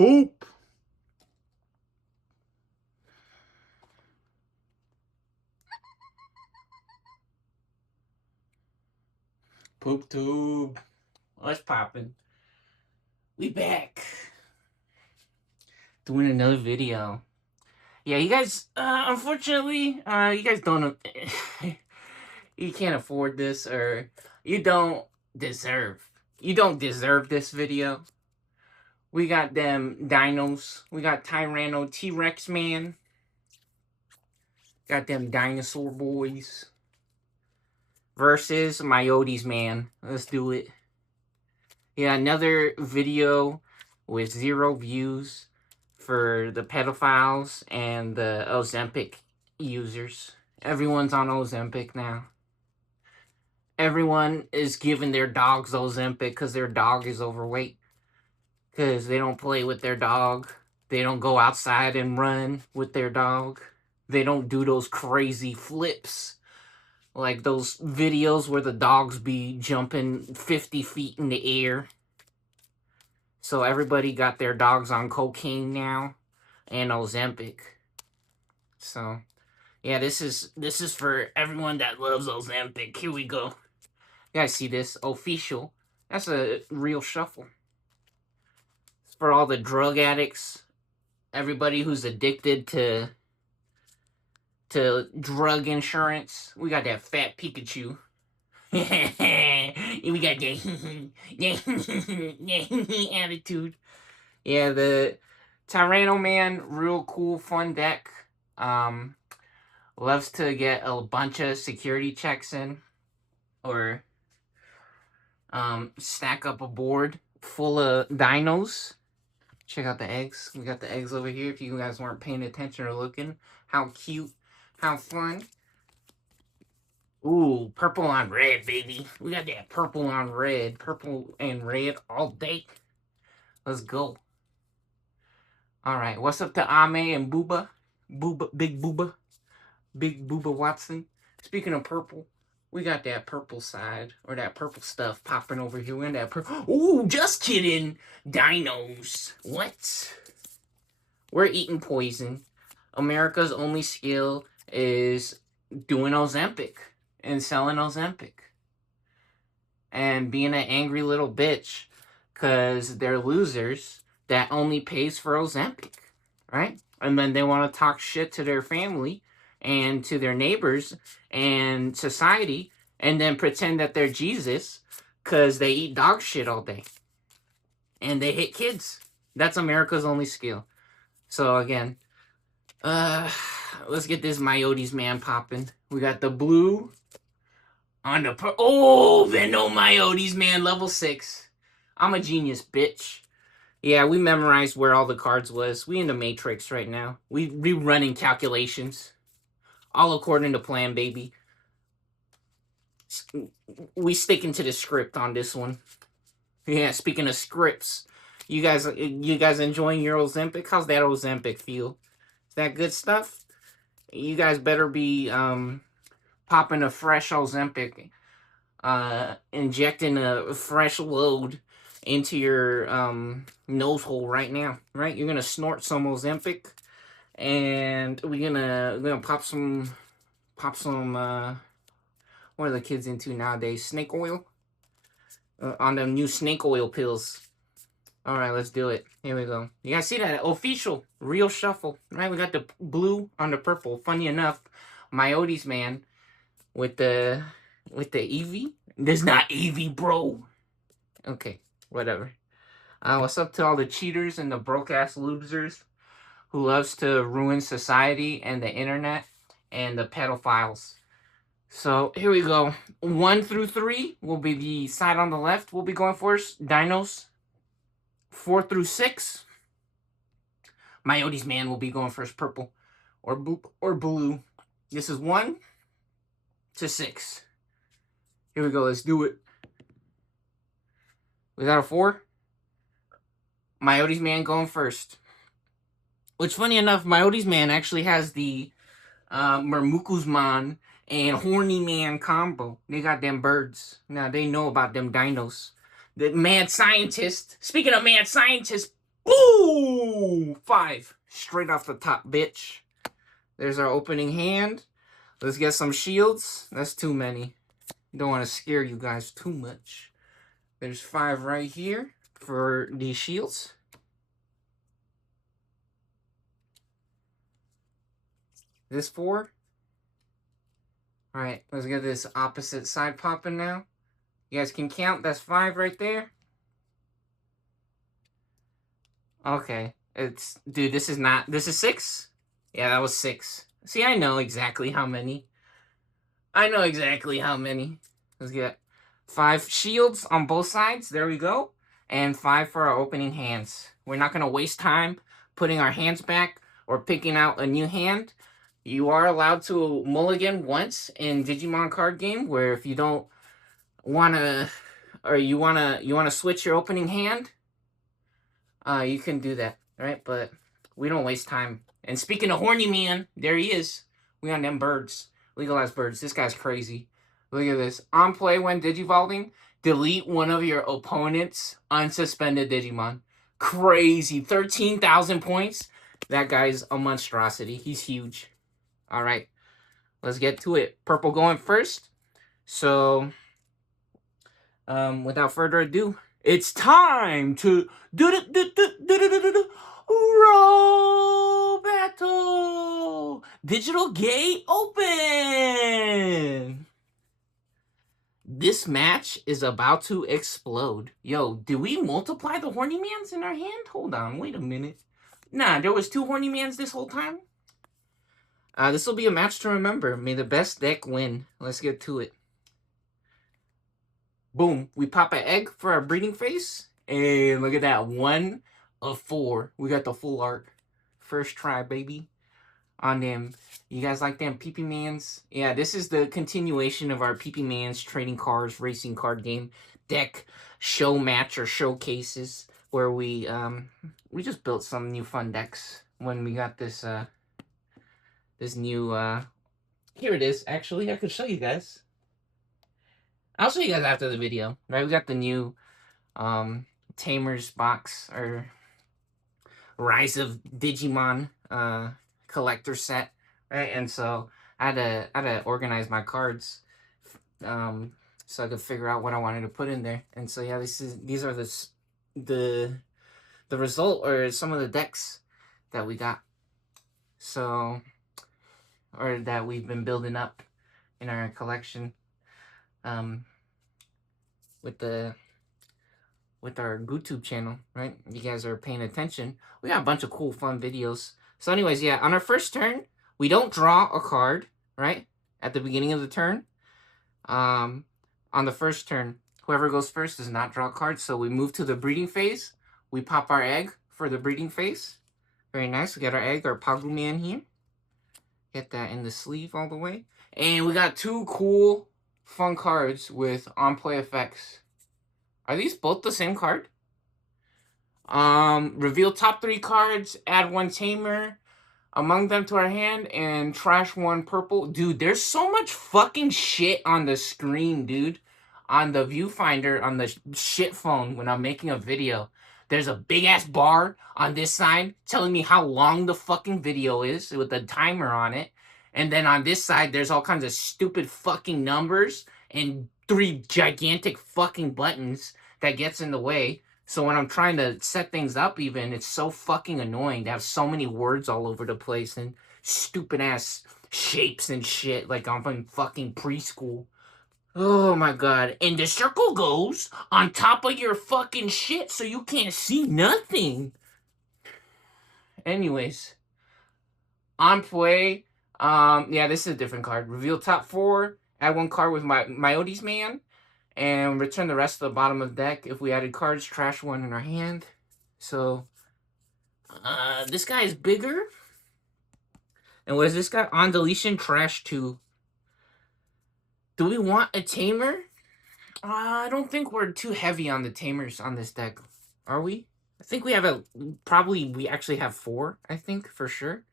Poop. Poop tube. What's poppin'? We back. Doing another video. Yeah, you guys, unfortunately, you guys don't, you can't afford this, or you don't you don't deserve this video. We got them dinos. We got Tyranno T-Rex man. Got them dinosaur boys. Versus myotisman. Let's do it. Yeah, another video with 0 views for the pedophiles and the Ozempic users. Everyone's on Ozempic now. Everyone is giving their dogs Ozempic because their dog is overweight. Because they don't play with their dog. They don't go outside and run with their dog. They don't do those crazy flips. Like those videos where the dogs be jumping 50 feet in the air. So everybody got their dogs on cocaine now and Ozempic. So yeah, this is for everyone that loves Ozempic. Here we go. You guys see this? Official. That's a real shuffle. It's for all the drug addicts. Everybody who's addicted to drug insurance. We got that fat Pikachu. We got that attitude. Yeah, the tyranomon, real cool, fun deck. Loves to get a bunch of security checks in, or stack up a board full of dinos. Check out the eggs. We got the eggs over here. If you guys weren't paying attention or looking, how cute, how fun. Ooh, purple on red, baby. We got that purple on red. Purple and red all day. Let's go. Alright, what's up to Ame and Booba? Big Booba Watson. Speaking of purple, we got that purple side, or that purple stuff popping over here. We're in that purple. Ooh, just kidding. Dinos. What? We're eating poison. America's only skill is doing Ozempic and selling Ozempic. And being an angry little bitch because they're losers that only pays for Ozempic, right? And then they want to talk shit to their family and to their neighbors and society, and then pretend that they're Jesus because they eat dog shit all day. And they hit kids. That's America's only skill. So again, let's get this myotisman popping. We got the blue on the Veno myotisman level 6. I'm a genius, bitch. Yeah, we memorized where all the cards was. We in the Matrix right now. We running calculations. All according to plan, baby. We sticking to the script on this one. Yeah, speaking of scripts, you guys enjoying your Ozempic? How's that Ozempic feel? Is that good stuff? You guys better be popping a fresh Ozempic, injecting a fresh load into your nose hole right now. Right, you're gonna snort some Ozempic, and we're gonna pop some what are the kids into nowadays? Snake oil? On them new snake oil pills. Alright, let's do it. Here we go. You guys see that? Official. Real shuffle. Right, we got the blue on the purple. Funny enough, myotisman with the Eevee. There's not Eevee, bro. Okay, whatever. What's up to all the cheaters and the broke-ass losers who loves to ruin society and the internet and the pedophiles? So here we go. 1 through 3 will be the side on the left. We'll be going first. Dinos. 4 through 6. Myotisman will be going first. Purple or blue. This is 1 to 6. Here we go. Let's do it. We got a 4. Myotisman going first. Which, funny enough, Myotisman actually has the Mermukusman and hornyman combo. They got them birds. Now, they know about them dinos. The mad scientist. Speaking of mad scientist, Ooh! 5. Straight off the top, bitch. There's our opening hand. Let's get some shields. That's too many. Don't want to scare you guys too much. There's 5 right here for these shields. This 4. Alright, let's get this opposite side popping now. You guys can count. That's 5 right there. Okay. Dude, this is 6? Yeah, that was 6. See, I know exactly how many. Let's get 5 shields on both sides. There we go. And 5 for our opening hands. We're not going to waste time putting our hands back or picking out a new hand. You are allowed to mulligan once in Digimon card game, where if you don't want to, or you want to switch your opening hand, you can do that, right? But we don't waste time. And speaking of hornyman, there he is. We on them birds. Legalized birds. This guy's crazy. Look at this. On play when digivolving, delete one of your opponent's unsuspended Digimon. Crazy. 13,000 points. That guy's a monstrosity. He's huge. All right. Let's get to it. Purple going first. So, without further ado, it's time to roll battle. Digital gate open. This match is about to explode. Yo, do we multiply the hornymans in our hand? Hold on, wait a minute. Nah, there was 2 hornymans this whole time. This will be a match to remember. May the best deck win. Let's get to it. Boom. We pop an egg for our breeding phase. And look at that. 1 of 4. We got the full art. First try, baby. On them. You guys like them PP Mans? Yeah, this is the continuation of our PP Mans trading cards racing card game deck show match or showcases, where we just built some new fun decks when we got this this new here it is. Actually, I could show you guys. I'll show you guys after the video. Right, we got the new Tamers box, or Rise of Digimon collector set, right? And so I had to organize my cards so I could figure out what I wanted to put in there. And so yeah, these are the result, or some of the decks that we got. So, or that we've been building up in our collection with our YouTube channel, right? You guys are paying attention. We got a bunch of cool, fun videos. So anyways, yeah, on our first turn, we don't draw a card, right? At the beginning of the turn. On the first turn, whoever goes first does not draw a card. So we move to the breeding phase. We pop our egg for the breeding phase. Very nice. We got our egg, our Paguman here. Get that in the sleeve all the way. And we got 2 cool, fun cards with on-play effects. Are these both the same card? Reveal top 3 cards, add 1 tamer among them to our hand, and trash 1 purple. Dude, there's so much fucking shit on the screen, dude. On the viewfinder, on the shit phone when I'm making a video. There's a big ass bar on this side telling me how long the fucking video is with a timer on it. And then on this side, there's all kinds of stupid fucking numbers and 3 gigantic fucking buttons that gets in the way. So when I'm trying to set things up even, it's so fucking annoying to have so many words all over the place and stupid ass shapes and shit like I'm in fucking preschool. Oh my god. And the circle goes on top of your fucking shit so you can't see nothing. Anyways. On play. Yeah, this is a different card. Reveal top 4. Add 1 card with my myotisman. And return the rest to the bottom of the deck. If we added cards, trash 1 in our hand. So, this guy is bigger. And what is this guy? On deletion, trash 2. Do we want a tamer? I don't think we're too heavy on the tamers on this deck. Are we? I think we have we actually have 4, I think, for sure.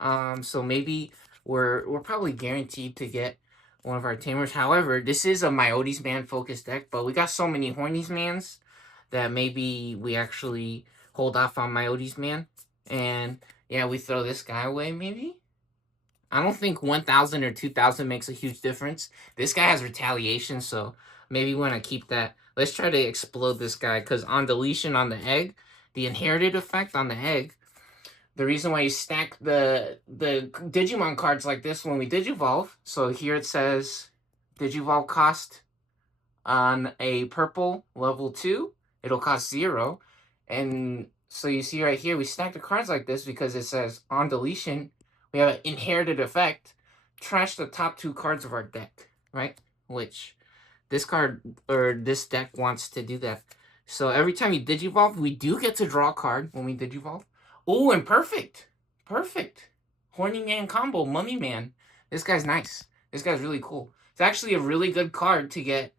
So maybe we're probably guaranteed to get one of our tamers. However, this is a myotisman focused deck, but we got so many horny's mans that maybe we actually hold off on myotisman. And yeah, we throw this guy away maybe. I don't think 1,000 or 2,000 makes a huge difference. This guy has retaliation, so maybe we want to keep that. Let's try to explode this guy, because on deletion on the egg, the inherited effect on the egg, the reason why you stack the Digimon cards like this when we Digivolve, so here it says Digivolve cost on a purple level 2, it'll cost 0. And so you see right here, we stack the cards like this because it says on deletion, we have an inherited effect. Trash the top 2 cards of our deck, right? Which this card or this deck wants to do that. So every time you Digivolve, we do get to draw a card when we Digivolve. Oh, and perfect. Perfect. Hornyman combo, Mummy Man. This guy's nice. This guy's really cool. It's actually a really good card to get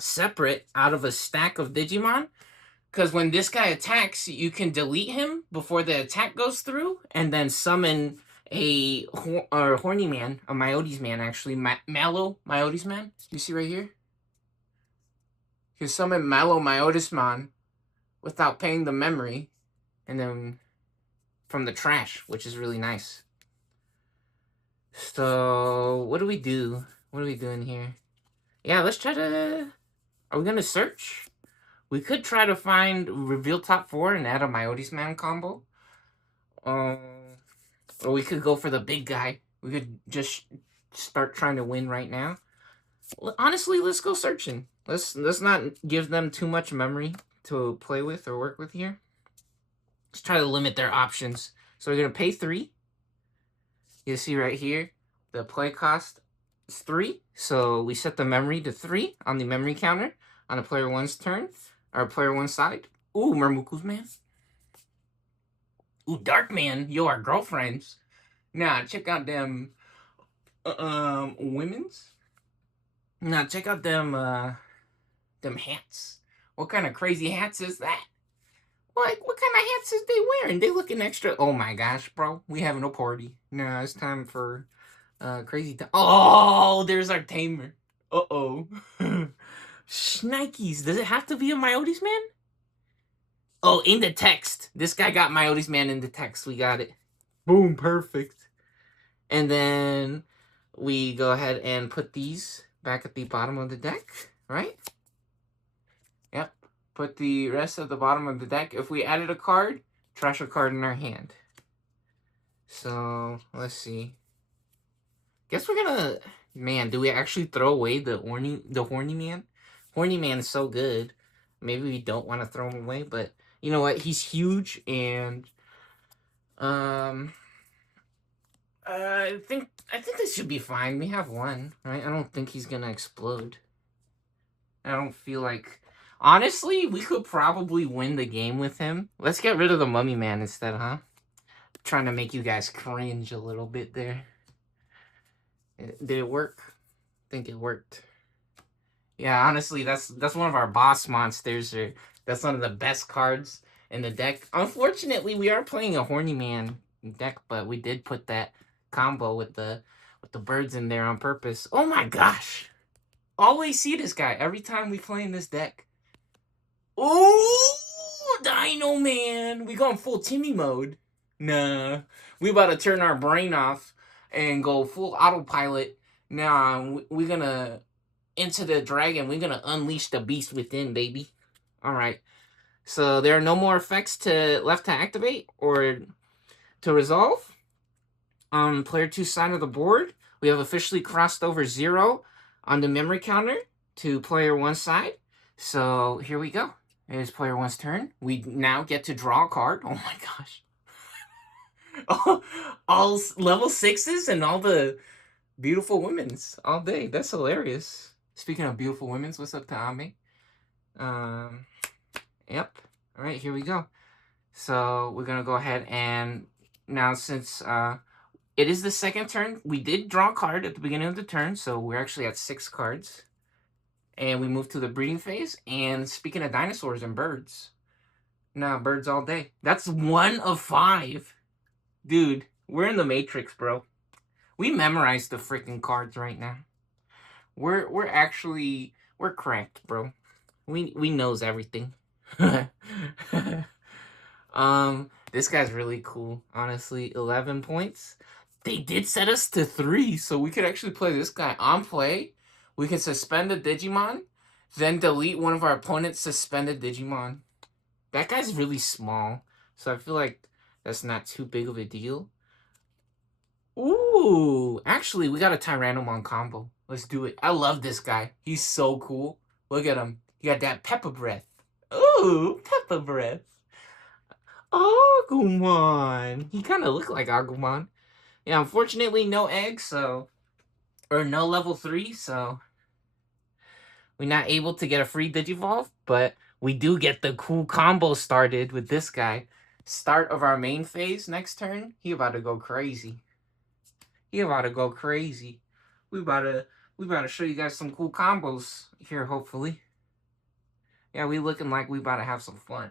separate out of a stack of Digimon. Because when this guy attacks, you can delete him before the attack goes through, and then summon a hornyman, a myotisman actually, Mallow myotisman. You see right here? You can summon Mallow myotisman without paying the memory, and then from the trash, which is really nice. So what do we do? What are we doing here? Yeah, let's try to... Are we going to search? We could try to find reveal top 4 and add a myotisman combo. Or we could go for the big guy. We could just start trying to win right now. Honestly, let's go searching. Let's not give them too much memory to play with or work with here. Let's try to limit their options. So we're going to pay 3. You see right here, the play cost is 3. So we set the memory to 3 on the memory counter on a player 1's turn, or player 1's side. Ooh, Mermuku's man. Ooh, Darkman. Yo, our girlfriends. Nah, check out them women's. Nah, check out them hats. What kind of crazy hats is that? Like, what kind of hats is they wearing? They looking extra. Oh my gosh, bro. We having a party. Nah, it's time for crazy time. Oh, there's our tamer. Uh-oh. Shnikes. Does it have to be a myotisman? Oh, in the text. This guy got myotisman in the text. We got it. Boom, perfect. And then we go ahead and put these back at the bottom of the deck, right? Yep. Put the rest at the bottom of the deck. If we added a card, trash a card in our hand. So, let's see. Guess we're gonna... Man, do we actually throw away the horny man? Horny man is so good. Maybe we don't want to throw him away, but you know what? He's huge, and I think this should be fine. We have one, right? I don't think he's gonna explode. I don't feel like... Honestly, we could probably win the game with him. Let's get rid of the mummy man instead, huh? Trying to make you guys cringe a little bit there. Did it work? I think it worked. Yeah, honestly, that's one of our boss monsters. Or that's one of the best cards in the deck. Unfortunately, we are playing a horny man deck, but we did put that combo with the birds in there on purpose. Oh my gosh! Always see this guy every time we play in this deck. Oh, Dino Man! We going full Timmy mode. Nah, we about to turn our brain off and go full autopilot. Nah, we're gonna into the dragon. We're gonna unleash the beast within, baby. All right. So there are no more effects left to activate or to resolve. On player 2's side of the board, we have officially crossed over 0 on the memory counter to player 1's side. So here we go. It is player 1's turn. We now get to draw a card. Oh my gosh. all level 6s and all the beautiful women's all day. That's hilarious. Speaking of beautiful women's, what's up to Ame? Yep. All right, here we go. So we're going to go ahead and now since it is the second turn, we did draw a card at the beginning of the turn, so we're actually at 6 cards. And we move to the breeding phase. And speaking of dinosaurs and birds, nah, birds all day. That's 1 of 5. Dude, we're in the Matrix, bro. We memorized the freaking cards right now. We're cracked, bro. We knows everything. This guy's really cool, honestly. 11 points. They did set us to 3, so we could actually play this guy on play. We can suspend a Digimon, then delete one of our opponent's suspended Digimon. That guy's really small, so I feel like that's not too big of a deal. Ooh, actually, we got a Tyranomon combo. Let's do it. I love this guy. He's so cool. Look at him. He got that pepper breath. Ooh, pepper breath. Agumon. He kind of looked like Agumon. Yeah, unfortunately, no eggs, so... Or no level 3, so... We're not able to get a free Digivolve, but we do get the cool combo started with this guy. Start of our main phase next turn. He about to go crazy. He about to go crazy. We about to show you guys some cool combos here, hopefully. Yeah, we looking like we about to have some fun.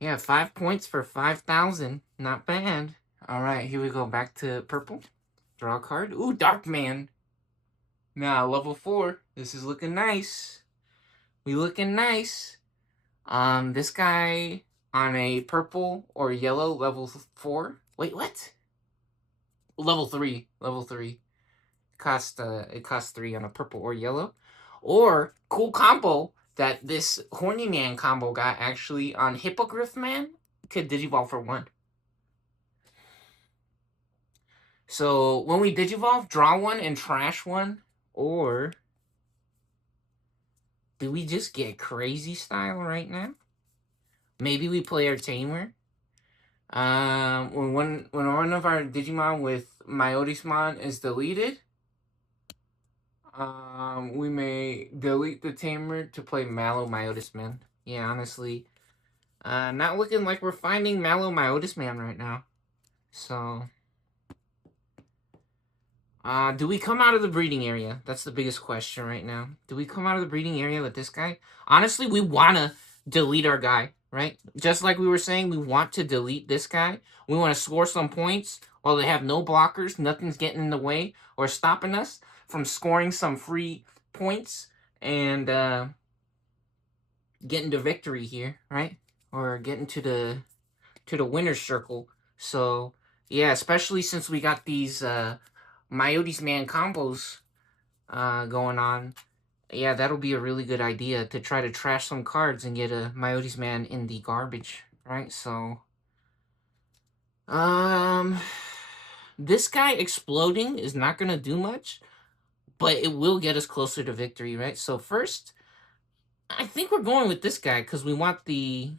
Yeah, 5 points for 5,000. Not bad. Alright, here we go. Back to purple. Draw a card. Ooh, Darkman. Now, level 4. This is looking nice. We looking nice. This guy on a purple or yellow level 4. Wait, what? Level 3. Level 3. It costs 3 on a purple or yellow. Or cool combo that this hornyman combo got actually on Hippogriff Man could Digivolve for 1. So when we Digivolve, draw 1 and trash 1. Or do we just get crazy style right now? Maybe we play our tamer. When one of our Digimon with myotisman is deleted, we may delete the tamer to play myotisman. Yeah, honestly, not looking like we're finding myotisman right now. So, do we come out of the breeding area? That's the biggest question right now. Do we come out of the breeding area with this guy? Honestly, we wanna delete our guy, right? Just like we were saying, we want to delete this guy. We want to score some points while they have no blockers, nothing's getting in the way or stopping us from scoring some free points and getting to victory here, right? Or getting to the winner's circle. So yeah, especially since we got these myotisman combos going on. Yeah, that'll be a really good idea to try to trash some cards and get a myotisman in the garbage, right? So, this guy exploding is not gonna do much, but it will get us closer to victory, right? So first, I think we're going with this guy because we want the,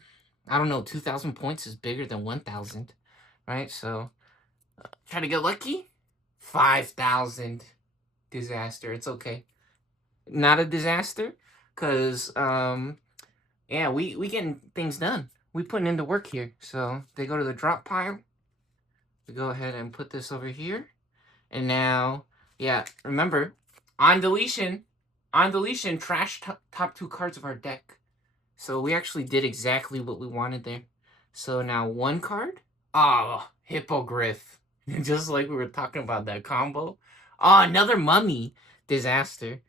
I don't know, 2,000 points is bigger than 1,000, right? So, try to get lucky. 5,000. Disaster. It's okay. Not a disaster, because yeah, we getting things done. We putting into work here. So they go to the drop pile. We go ahead and put this over here. And now, yeah, remember, on deletion, trash top 2 cards of our deck. So we actually did exactly what we wanted there. So now 1 card. Oh, Hippogriff. Just like we were talking about that combo. Oh, another mummy. Disaster.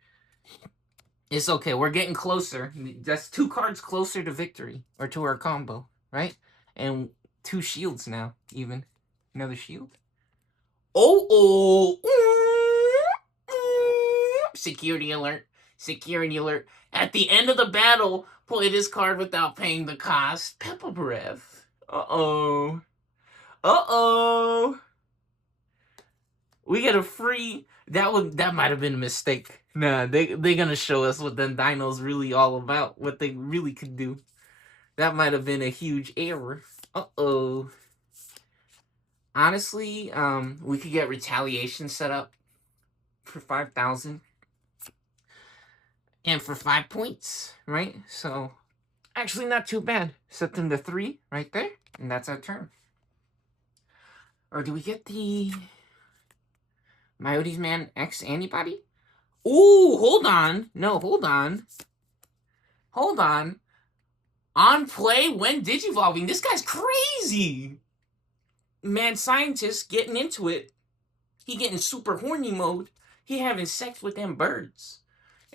It's okay. We're getting closer. That's 2 cards closer to victory. Or to our combo, right? And 2 shields now, even. Another shield. Oh. Security alert. Security alert. At the end of the battle, play this card without paying the cost. Pepper breath. Uh-oh. Uh-oh. We get a free... That might have been a mistake. Nah, they gonna show us what them dinos really all about. What they really could do. That might have been a huge error. Uh-oh. Honestly, we could get retaliation set up for 5,000. And for 5 points, right? So, actually not too bad. Set them to 3 right there. And that's our turn. Or do we get the... myotisman X antibody? Ooh, hold on. No, hold on. Hold on. On play when digivolving. This guy's crazy. Man, scientist getting into it. He getting super horny mode. He having sex with them birds.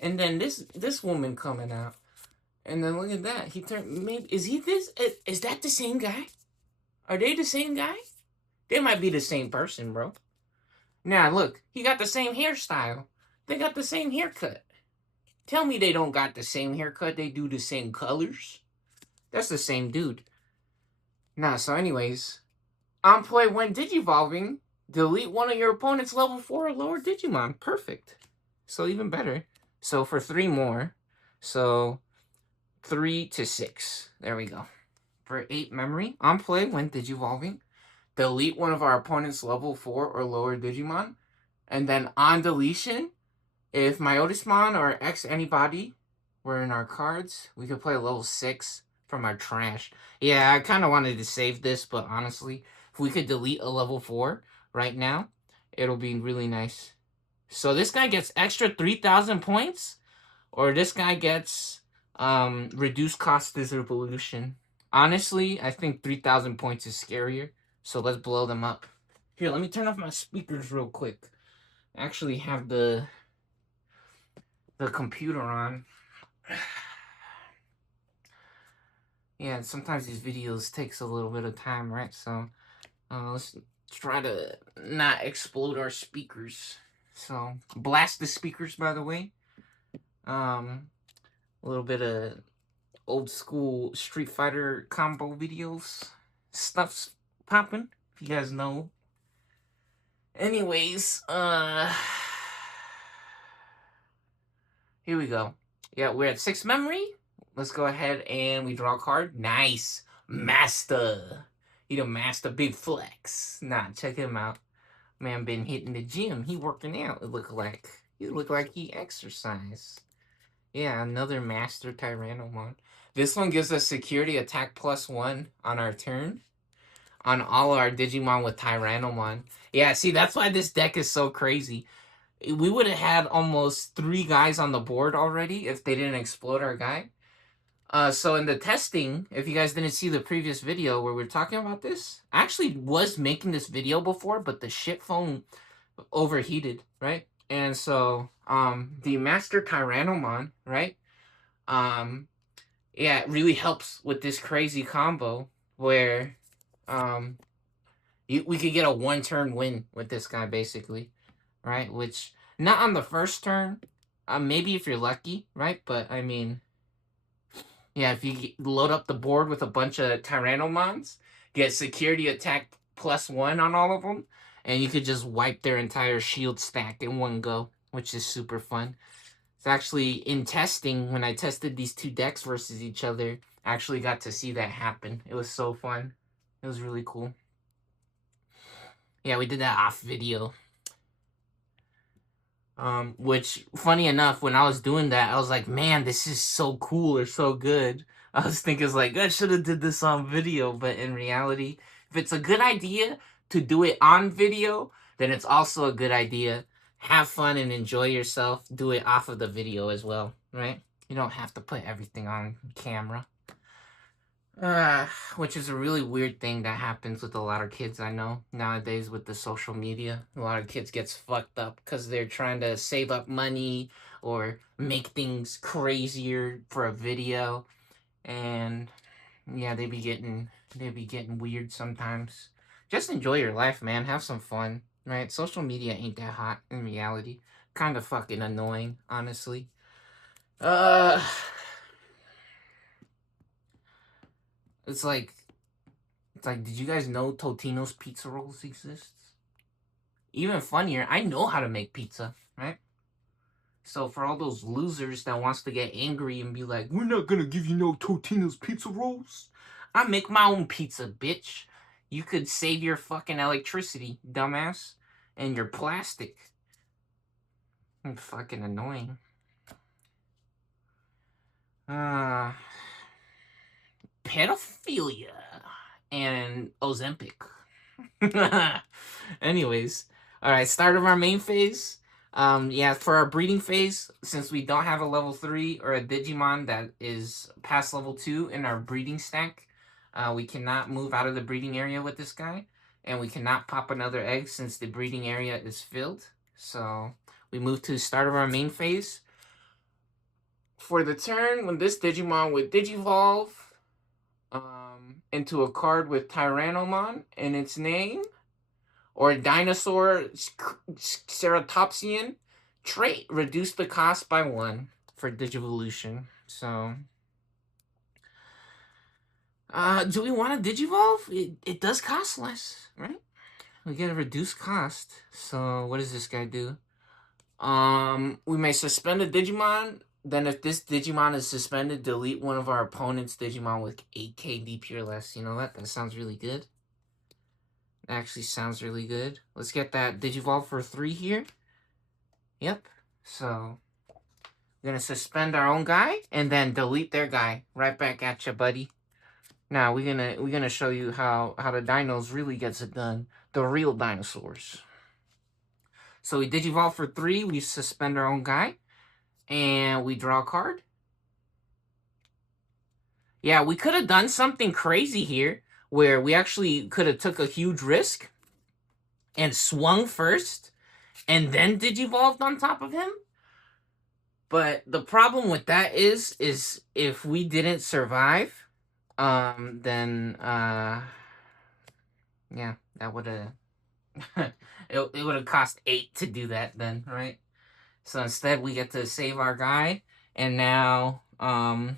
And then this woman coming out. And then look at that. He turned. Maybe is he this? Is that the same guy? Are they the same guy? They might be the same person, bro. Now look, he got the same hairstyle. They got the same haircut. Tell me they don't got the same haircut. They do the same colors. That's the same dude. Nah. So anyways, on play when digivolving, delete one of your opponent's level 4 or lower Digimon. Perfect. So even better. So for 3 more. So 3 to 6. There we go. For 8 memory, on play when digivolving, delete one of our opponent's level 4 or lower Digimon. And then on deletion, if myotisman or X anybody were in our cards, we could play a level 6 from our trash. Yeah, I kind of wanted to save this, but honestly, if we could delete a level 4 right now, it'll be really nice. So this guy gets extra 3,000 points, or this guy gets reduced cost distribution. Honestly, I think 3,000 points is scarier, so let's blow them up. Here, let me turn off my speakers real quick. I actually have the computer on. Yeah, sometimes these videos takes a little bit of time, right? So let's try to not explode our speakers. So blast the speakers, by the way. A little bit of old school Street Fighter combo videos. Stuff's popping, if you guys know. Anyways, here we go. Yeah, we're at 6 memory. Let's go ahead and we draw a card. Nice. Master. He the master big flex. Nah, check him out. Man been hitting the gym. He working out, it look like. He look like he exercise. Yeah, another master tyranomon. This one gives us security attack +1 on our turn. On all our Digimon with tyranomon. Yeah, see, that's why this deck is so crazy. We would have had almost 3 guys on the board already if they didn't explode our guy. So in the testing, if you guys didn't see the previous video where we were talking about this, I actually was making this video before, but the shit phone overheated, right? And so, the Master Tyranomon, right? Yeah, it really helps with this crazy combo where, we could get a 1-turn win with this guy, basically, right? Which, not on the first turn, maybe if you're lucky, right? But, I mean, yeah, if you load up the board with a bunch of Tyrannomons, get security attack +1 on all of them, and you could just wipe their entire shield stack in one go, which is super fun. It's actually in testing, when I tested these 2 decks versus each other, I actually got to see that happen. It was so fun. It was really cool. Yeah, we did that off video. Which, funny enough, when I was doing that, I was like, man, this is so cool or so good. I was thinking, like, I should have did this on video, but in reality, if it's a good idea to do it on video, then it's also a good idea. Have fun and enjoy yourself. Do it off of the video as well, right? You don't have to put everything on camera. Which is a really weird thing that happens with a lot of kids I know nowadays with the social media. A lot of kids gets fucked up because they're trying to save up money or make things crazier for a video, and yeah, they be getting weird sometimes. Just enjoy your life, man. Have some fun, right? Social media ain't that hot in reality. Kind of fucking annoying, honestly. It's like, did you guys know Totino's pizza rolls exists? Even funnier, I know how to make pizza, right? So for all those losers that wants to get angry and be like, we're not gonna give you no Totino's pizza rolls, I make my own pizza, bitch. You could save your fucking electricity, dumbass, and your plastic. I'm fucking annoying. Pedophilia and Ozempic. Anyways, all right, start of our main phase. Yeah, for our breeding phase, since we don't have a level 3 or a Digimon that is past level 2 in our breeding stack, we cannot move out of the breeding area with this guy, and we cannot pop another egg since the breeding area is filled. So we move to the start of our main phase. For the turn, when this Digimon would Digivolve into a card with Tyranomon in its name, or a dinosaur ceratopsian trait, reduce the cost by 1 for Digivolution. So, do we want to Digivolve? It does cost less, right? We get a reduced cost. So, what does this guy do? We may suspend a Digimon. Then if this Digimon is suspended, delete one of our opponent's Digimon with 8k DP or less. You know what? That sounds really good. That actually sounds really good. Let's get that Digivolve for 3 here. Yep. So, we're gonna suspend our own guy and then delete their guy. Right back at you, buddy. Now we're gonna show you how the dinos really gets it done. The real dinosaurs. So we Digivolve for 3, we suspend our own guy, and we draw a card. Yeah, we could have done something crazy here, where we actually could have took a huge risk and swung first, and then Digivolved on top of him. But the problem with that is if we didn't survive, then yeah, that would have it would have cost 8 to do that then, right? So instead we get to save our guy, and now oh,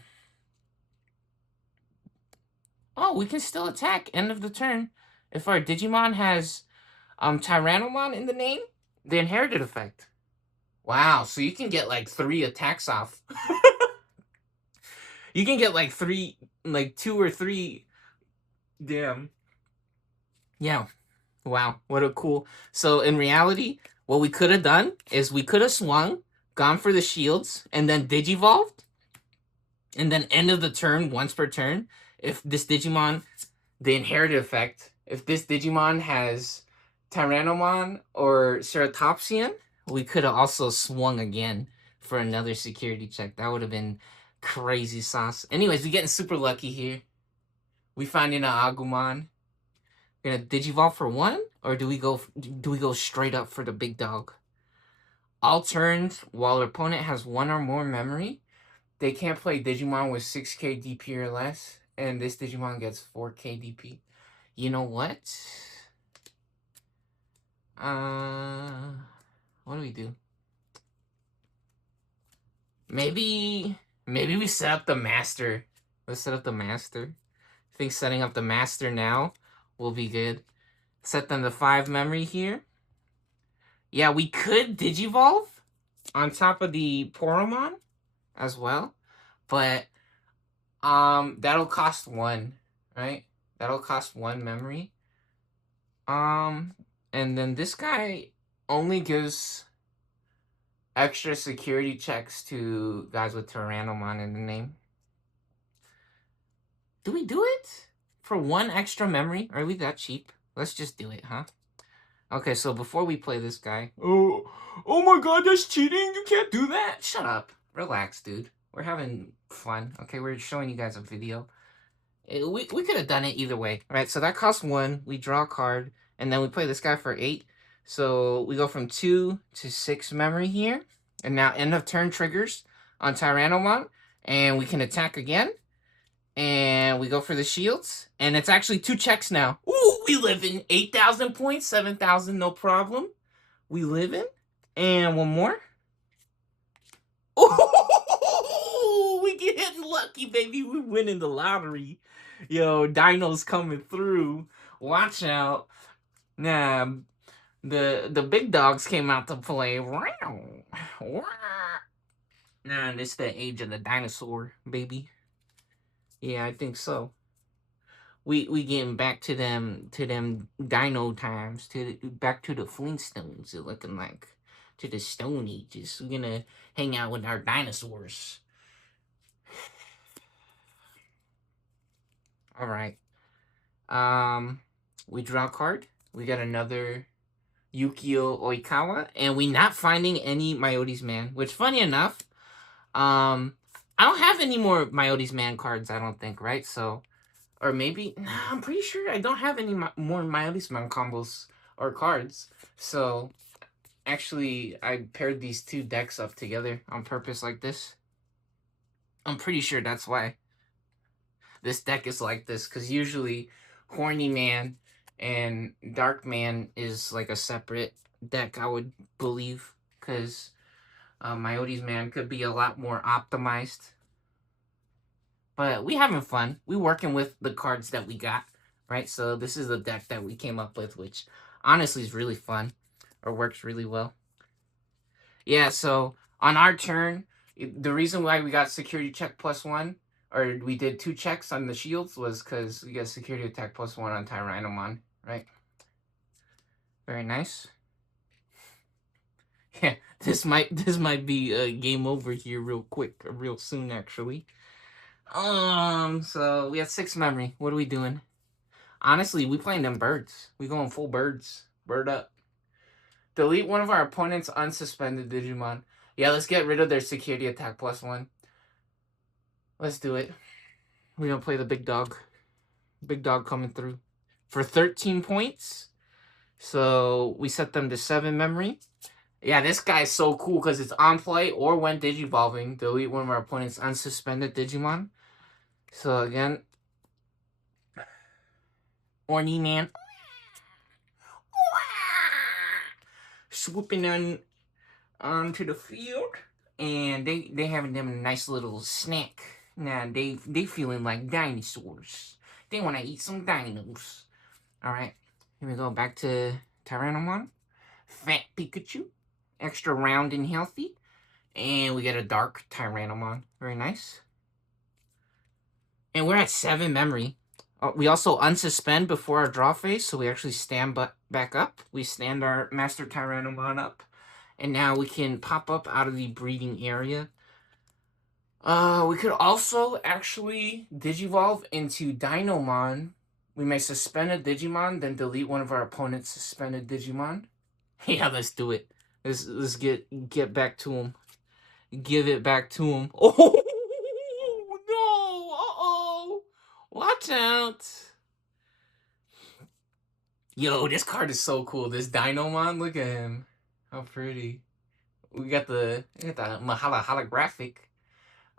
we can still attack end of the turn if our Digimon has Tyranomon in the name, the inherited effect. Wow, so you can get like 3 attacks off. You can get like 2 or 3. Damn. Yeah. Wow, what a cool. So in reality, what we could have done is we could have swung, gone for the shields, and then Digivolved. And then end of the turn, once per turn, if this Digimon, the inherited effect, if this Digimon has Tyrannomon or Ceratopsian, we could have also swung again for another security check. That would have been crazy sauce. Anyways, we're getting super lucky here. We finding an Agumon. We're gonna Digivolve for 1, or do we go straight up for the big dog? All turns, while our opponent has 1 or more memory, they can't play Digimon with 6k DP or less, and this Digimon gets 4k DP. You know what? What do we do? Maybe we set up the master. Let's set up the master. I think setting up the master now will be good. Set them to 5 memory here. Yeah, we could Digivolve on top of the Poromon as well, but that'll cost 1, right? That'll cost 1 memory. And then this guy only gives extra security checks to guys with Tyrannomon in the name. Do we do it for 1 extra memory? Are we that cheap? Let's just do it, huh? Okay, so before we play this guy... Oh my god, that's cheating! You can't do that! Shut up. Relax, dude. We're having fun, okay? We're showing you guys a video. We could have done it either way. Alright, so that costs 1. We draw a card, and then we play this guy for 8. So we go from 2 to 6 memory here. And now end of turn triggers on Tyrannomon, and we can attack again. And we go for the shields. And it's actually 2 checks now. Ooh, we live in 8,000 points, 7,000, no problem. We live in. And 1 more. Ooh, we getting lucky, baby. We winning the lottery. Yo, Dino's coming through. Watch out. Nah, the big dogs came out to play. Nah, this the age of the dinosaur, baby. Yeah, I think so. We getting back to them dino times, back to the Flintstones. It looking like to the Stone Ages. We're gonna hang out with our dinosaurs. All right. We draw a card. We got another Yukio Oikawa, and we not finding any myotisman. Which, funny enough, I don't have any more myotisman cards. I don't think, right? So. Or maybe, nah, I'm pretty sure I don't have any more myotisman combos or cards. So, actually, I paired these 2 decks up together on purpose like this. I'm pretty sure that's why this deck is like this, because usually hornyman and darkman is like a separate deck, I would believe, because myotisman could be a lot more optimized. But we having fun. We working with the cards that we got, right? So this is the deck that we came up with, which honestly is really fun, or works really well. Yeah, so on our turn, the reason why we got security check +1, or we did 2 checks on the shields, was because we got security attack +1 on tyranomon, right? Very nice. Yeah, this might be a game over here real quick, real soon actually. So we have 6 memory. What are we doing? Honestly, we playing them birds. We going full birds. Bird up. Delete one of our opponent's unsuspended Digimon. Yeah, let's get rid of their security attack +1. Let's do it. We're gonna play the big dog. Big dog coming through. For 13 points. So we set them to 7 memory. Yeah, this guy's so cool because it's on play or when digivolving. Delete one of our opponent's unsuspended Digimon. So again, hornyman. Swooping onto the field, and they having them a nice little snack. Now they feeling like dinosaurs. They want to eat some dinos. All right, here we go. Back to tyranomon. Fat Pikachu, extra round and healthy, and we get a dark tyranomon. Very nice. And we're at 7 memory. We also unsuspend before our draw phase, so we actually stand back up. We stand our Master Tyranomon up, and now we can pop up out of the breeding area. We could also actually Digivolve into Dinomon. We may suspend a Digimon, then delete one of our opponent's suspended Digimon. Yeah, let's do it. Let's get back to him. Give it back to him. Oh no! Uh-oh! Watch out! Yo, this card is so cool. This Dinomon, look at him. How pretty. We got the Mahala holographic.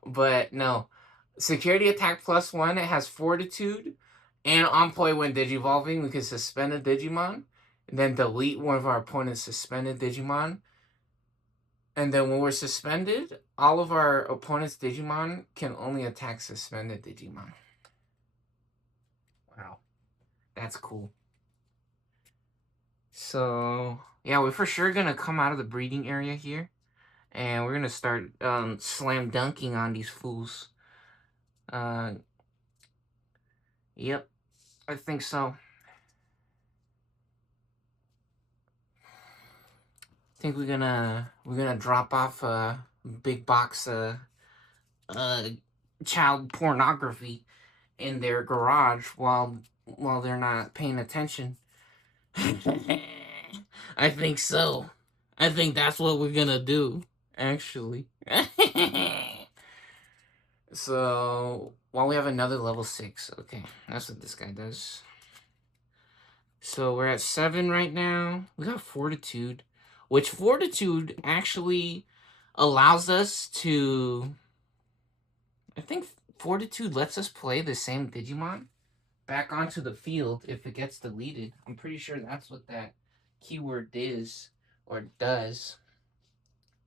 But no. Security attack +1, it has fortitude. And on play when digivolving, we can suspend a Digimon. And then delete one of our opponent's suspended Digimon. And then when we're suspended, all of our opponent's Digimon can only attack suspended Digimon. Wow. That's cool. So, yeah, we're for sure going to come out of the breeding area here. And we're going to start slam dunking on these fools. Yep, I think so. I think we're gonna drop off a big box of child pornography in their garage while they're not paying attention. I think so. I think that's what we're gonna do, actually. So, while we have another level 6. Okay, that's what this guy does. So, we're at 7 right now. We got fortitude, which fortitude actually allows us to... I think fortitude lets us play the same Digimon back onto the field if it gets deleted. I'm pretty sure that's what that keyword is or does.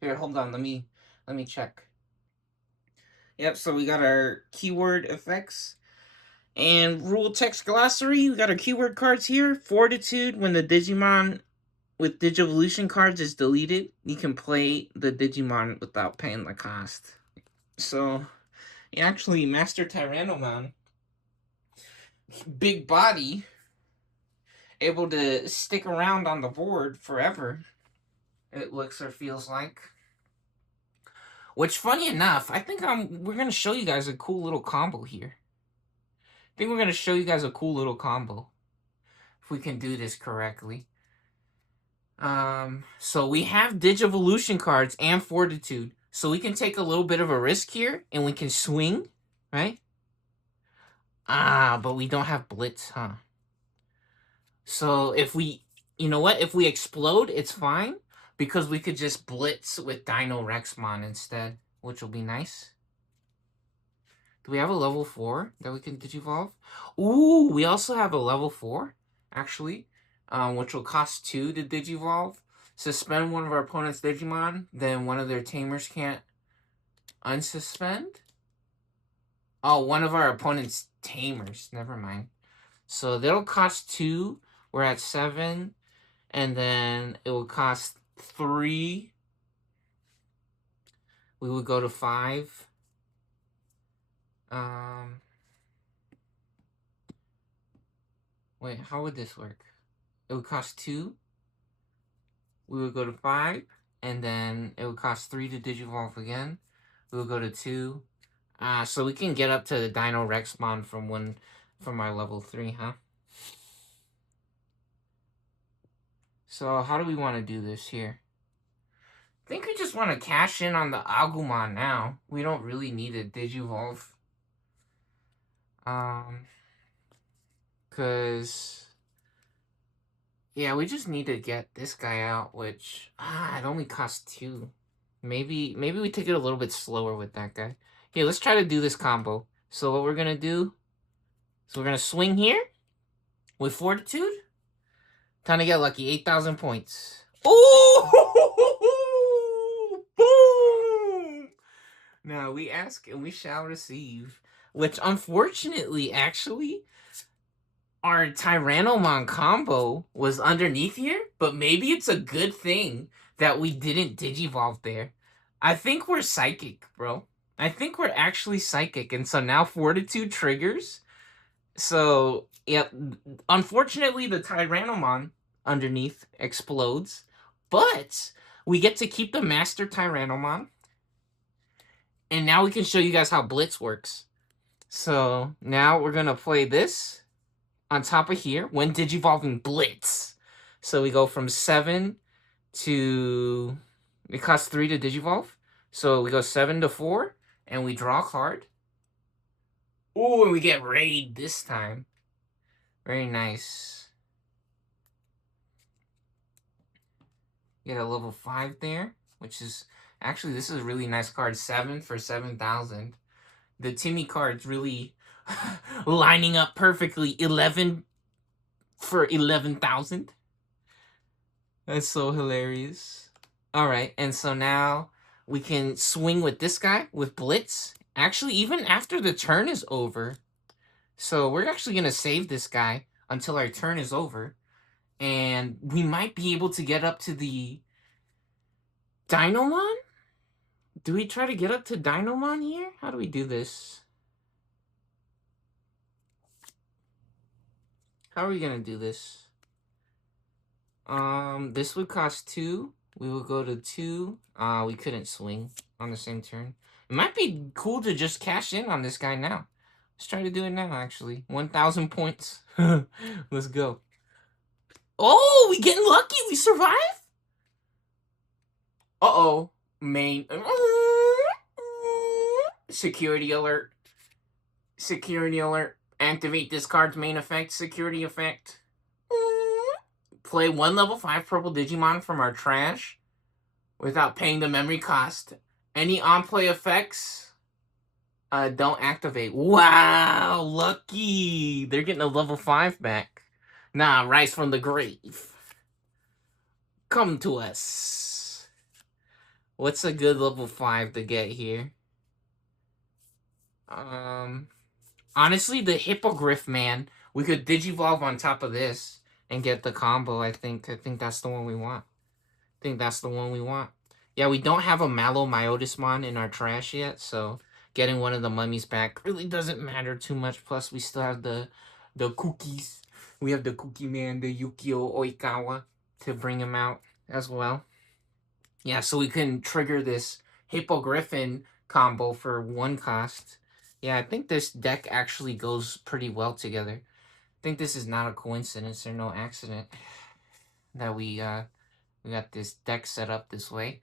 Here, hold on. Let me check. Yep, so we got our keyword effects and rule text glossary. We got our keyword cards here. Fortitude, when the Digimon with Digivolution cards is deleted, you can play the Digimon without paying the cost. So, actually, Master Tyranomon, big body, able to stick around on the board forever, it looks or feels like. Which, funny enough, I think we're going to show you guys a cool little combo here. I think we're going to show you guys a cool little combo. If we can do this correctly. So we have Digivolution cards and Fortitude. So we can take a little bit of a risk here. And we can swing. Right? But we don't have Blitz, huh? So if we... You know what? If we explode, it's fine. Because we could just blitz with Dino Rexmon instead, which will be nice. Do we have a level 4 that we can digivolve? Ooh, we also have a level 4, actually, which will cost 2 to digivolve. Suspend one of our opponent's Digimon, then one of their tamers can't unsuspend. Oh, one of our opponent's tamers. Never mind. So that'll cost 2. We're at 7. And then it will cost 3. We would go to 5. Wait, how would this work? It would cost 2. We would go to 5. And then it would cost 3 to digivolve again. We would go to 2. So we can get up to the Dino Rex spawn from our level 3, huh? So how do we want to do this here? I think we just want to cash in on the Agumon now. We don't really need a Digivolve. Cause yeah, we just need to get this guy out, which it only costs 2. Maybe we take it a little bit slower with that guy. Okay, let's try to do this combo. So what we're gonna do? So we're gonna swing here with Fortitude. Time to get lucky. 8,000 points. Ooh! Boom! Now we ask and we shall receive. Which, unfortunately, actually, our Tyranomon combo was underneath here. But maybe it's a good thing that we didn't Digivolve there. I think we're psychic, bro. I think we're actually psychic. And so now Fortitude triggers. So, yeah, unfortunately, the Tyranomon underneath explodes. But we get to keep the Master Tyranomon. And now we can show you guys how Blitz works. So now we're going to play this on top of here when digivolving Blitz. So we go from 7 to... It costs 3 to digivolve. So we go 7 to 4 and we draw a card. Ooh, and we get Raid this time. Very nice. Get a level 5 there, which is... Actually, this is a really nice card. 7 for 7,000. The Timmy card's really lining up perfectly. 11 for 11,000. That's so hilarious. Alright, and so now we can swing with this guy with Blitz. Actually, even after the turn is over. So we're actually going to save this guy until our turn is over. And we might be able to get up to the Dinomon? Do we try to get up to Dinomon here? How do we do this? How are we going to do this? This would cost 2. We will go to 2. We couldn't swing on the same turn. It might be cool to just cash in on this guy now. Let's try to do it now, actually. 1,000 points. Let's go. Oh, we getting lucky. We survive? Uh-oh. Main. Security alert. Security alert. Activate this card's main effect. Security effect. Play 1 level 5 purple Digimon from our trash without paying the memory cost. Any on-play effects don't activate. Wow, lucky. They're getting a level 5 back. Nah, rise from the grave. Come to us. What's a good level 5 to get here? Honestly, the Hippogriff man. We could Digivolve on top of this and get the combo, I think. I think that's the one we want. Yeah, we don't have a myotisman in our trash yet, so getting one of the mummies back really doesn't matter too much. Plus, we still have the cookies. We have the Cookie Man, the Yukio Oikawa, to bring him out as well. Yeah, so we can trigger this Hippogriffin combo for 1 cost. Yeah, I think this deck actually goes pretty well together. I think this is not a coincidence or no accident that we got this deck set up this way.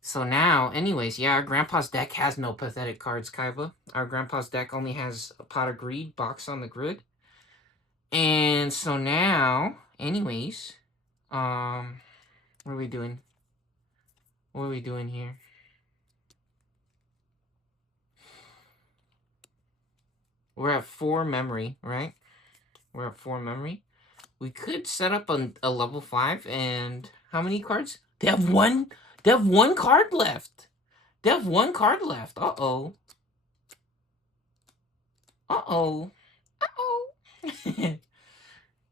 So now, anyways, yeah, our grandpa's deck has no pathetic cards, Kaiba. Our grandpa's deck only has a Pot of Greed, Box on the Grid. And so now, anyways, what are we doing? What are we doing here? We're at 4 memory, right? We're at 4 memory. We could set up a level 5 and how many cards? They have one. They have 1 card left. They have 1 card left. Uh-oh. Uh-oh. Uh-oh.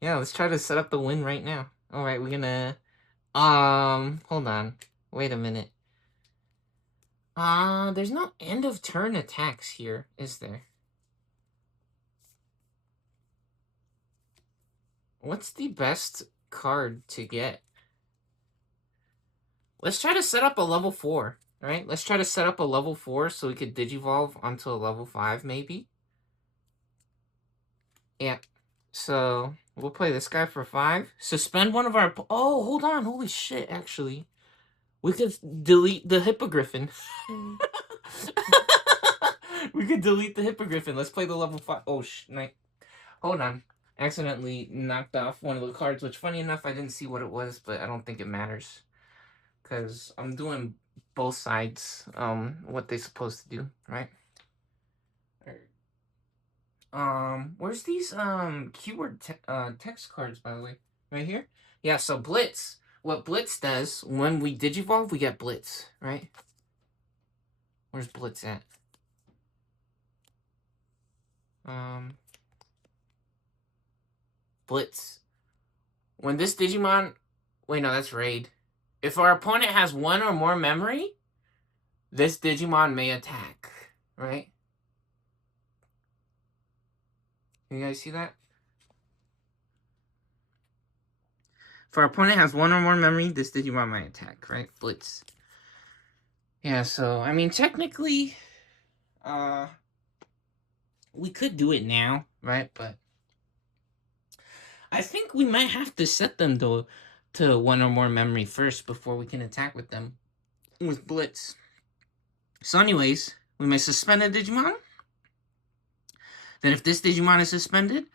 Yeah, let's try to set up the win right now. All right, we're gonna hold on. Wait a minute. There's no end of turn attacks here, is there? What's the best card to get? Let's try to set up a level 4, right? Let's try to set up a level 4 so we could digivolve onto a level 5, maybe. Yeah. So, we'll play this guy for 5. Suspend one of our... Oh, hold on. Holy shit, actually. We could delete the Hippogriffin. We could delete the Hippogriffin. Let's play the level 5. Oh, hold on. Accidentally knocked off one of the cards, which, funny enough, I didn't see what it was, but I don't think it matters. Because I'm doing both sides, what they're supposed to do, right? Where's these, keyword text cards, by the way? Right here? Yeah, so Blitz. What Blitz does, when we digivolve, we get Blitz, right? Where's Blitz at? Blitz. When this Digimon... Wait, no, that's Raid. If our opponent has 1 or more memory, this Digimon may attack, right? You guys see that? If our opponent has 1 or more memory, this Digimon might attack, right? Blitz. Yeah, so, I mean, technically, we could do it now, right? But I think we might have to set them to 1 or more memory first before we can attack with them with Blitz. So anyways, we may suspend a Digimon. Then if this Digimon is suspended,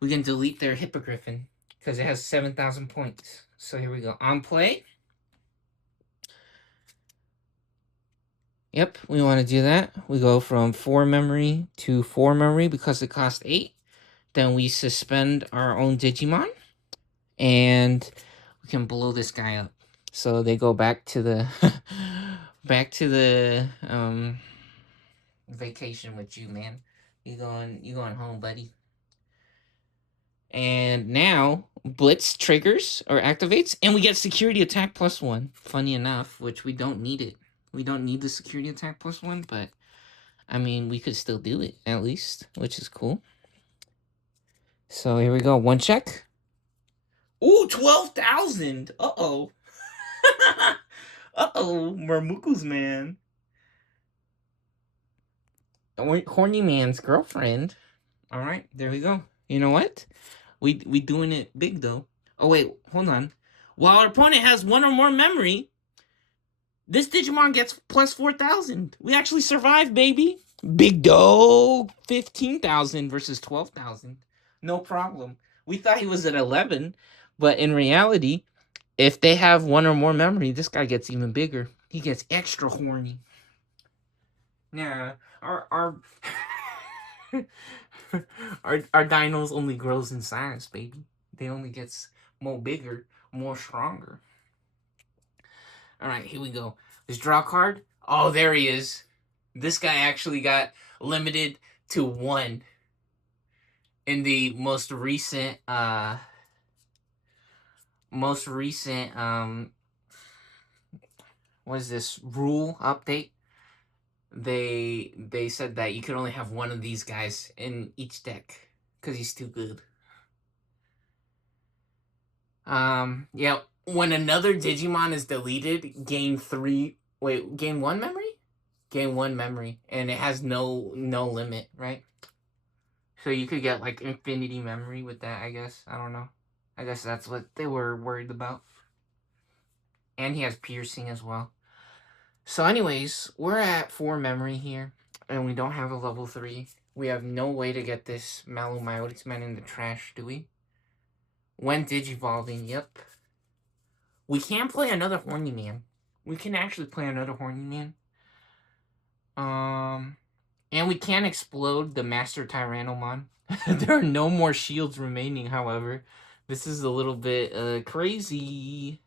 we can delete their Hippogriffin because it has 7,000 points. So here we go. On play. Yep, we want to do that. We go from 4 memory to 4 memory because it costs 8. Then we suspend our own Digimon. And we can blow this guy up. So they go back to the vacation with you, man. You going home, buddy. And now Blitz triggers or activates, and we get security attack +1. Funny enough, which we don't need it. We don't need the security attack +1, but I mean, we could still do it at least, which is cool. So here we go. 1 check. Ooh, 12,000. Uh-oh. Uh-oh, Marmuku's man. Hornyman's girlfriend. All right, there we go. You know what? We doing it big, though. Oh, wait, hold on. While our opponent has 1 or more memory, this Digimon gets +4,000. We actually survived, baby. Big dough. 15,000 versus 12,000. No problem. We thought he was at 11, but in reality, if they have 1 or more memory, this guy gets even bigger. He gets extra horny. Nah, our our dinos only grows in size, baby. They only gets more bigger, more stronger. All right, here we go. Let's draw a card. Oh, there he is. This guy actually got limited to 1 in the most recent what is this rule update? They said that you could only have 1 of these guys in each deck because he's too good. Yeah, when another Digimon is deleted, gain 1 memory? Gain 1 memory, and it has no limit, right? So you could get like infinity memory with that, I guess. I don't know. I guess that's what they were worried about. And he has piercing as well. So anyways, we're at 4 memory here, and we don't have a level 3. We have no way to get this myotisman in the trash, do we? When digivolving, yep. We can play another hornyman. We can actually play another hornyman. And we can't explode the Master Tyranomon. There are no more shields remaining, however. This is a little bit crazy.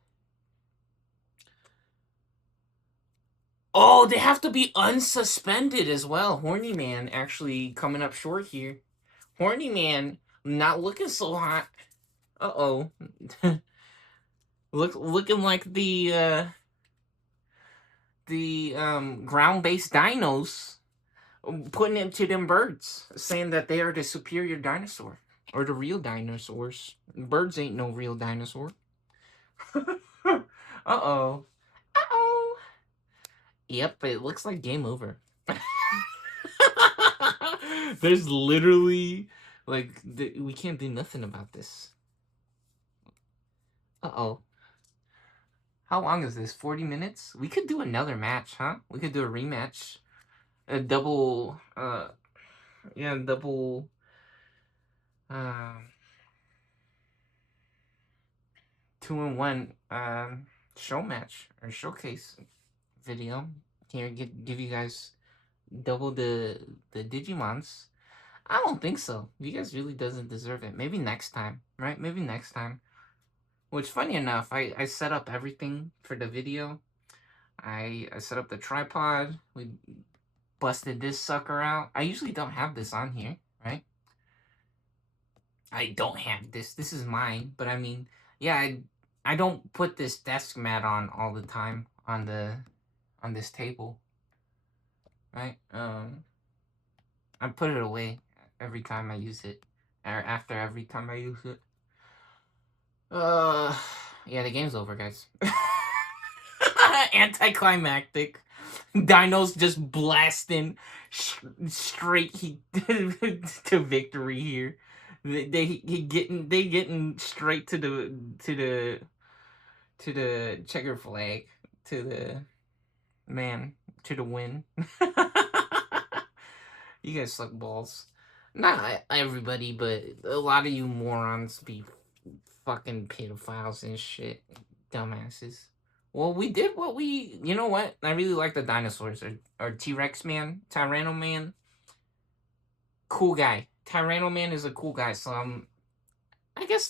Oh, they have to be unsuspended as well. Hornyman actually coming up short here. Hornyman not looking so hot. Uh-oh. Looking like the ground-based dinos putting it to them birds, saying that they are the superior dinosaur. Or the real dinosaurs. Birds ain't no real dinosaur. Uh-oh. Uh-oh. Yep, it looks like game over. There's literally, like, we can't do nothing about this. Uh-oh. How long is this? 40 minutes? We could do another match, huh? We could do a rematch. A double, yeah, double, um, 2-in-1, show match, or showcase video. Here, give you guys double the Digimons. I don't think so. You guys really doesn't deserve it. Maybe next time, right? Maybe next time. Which, funny enough, I set up everything for the video. I set up the tripod. We busted this sucker out. I usually don't have this on here, right? I don't have this. This is mine. But I mean, yeah, I don't put this desk mat on all the time on this table, right? I put it away every time I use it, or after every time I use it. Yeah, the game's over, guys. Anticlimactic. Dinos just blasting straight to victory here. They getting straight to the checker flag, to the man, to the win. You guys suck balls. Not everybody, but a lot of you morons be fucking pedophiles and shit. Dumbasses. Well, we did what we... You know what? I really like the dinosaurs. Or T-Rex man. Tyranomon. Cool guy. Tyranomon is a cool guy, so I guess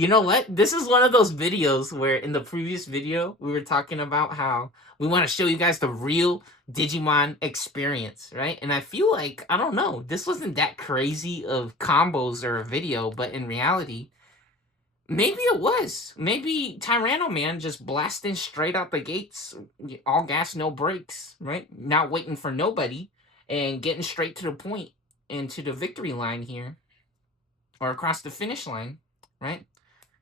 You know what? This is one of those videos where in the previous video, we were talking about how we want to show you guys the real Digimon experience, right? And I feel like, I don't know, this wasn't that crazy of combos or a video, but in reality, maybe it was. Maybe Tyrannoman just blasting straight out the gates, all gas, no brakes, right? Not waiting for nobody and getting straight to the point and to the victory line here, or across the finish line, right?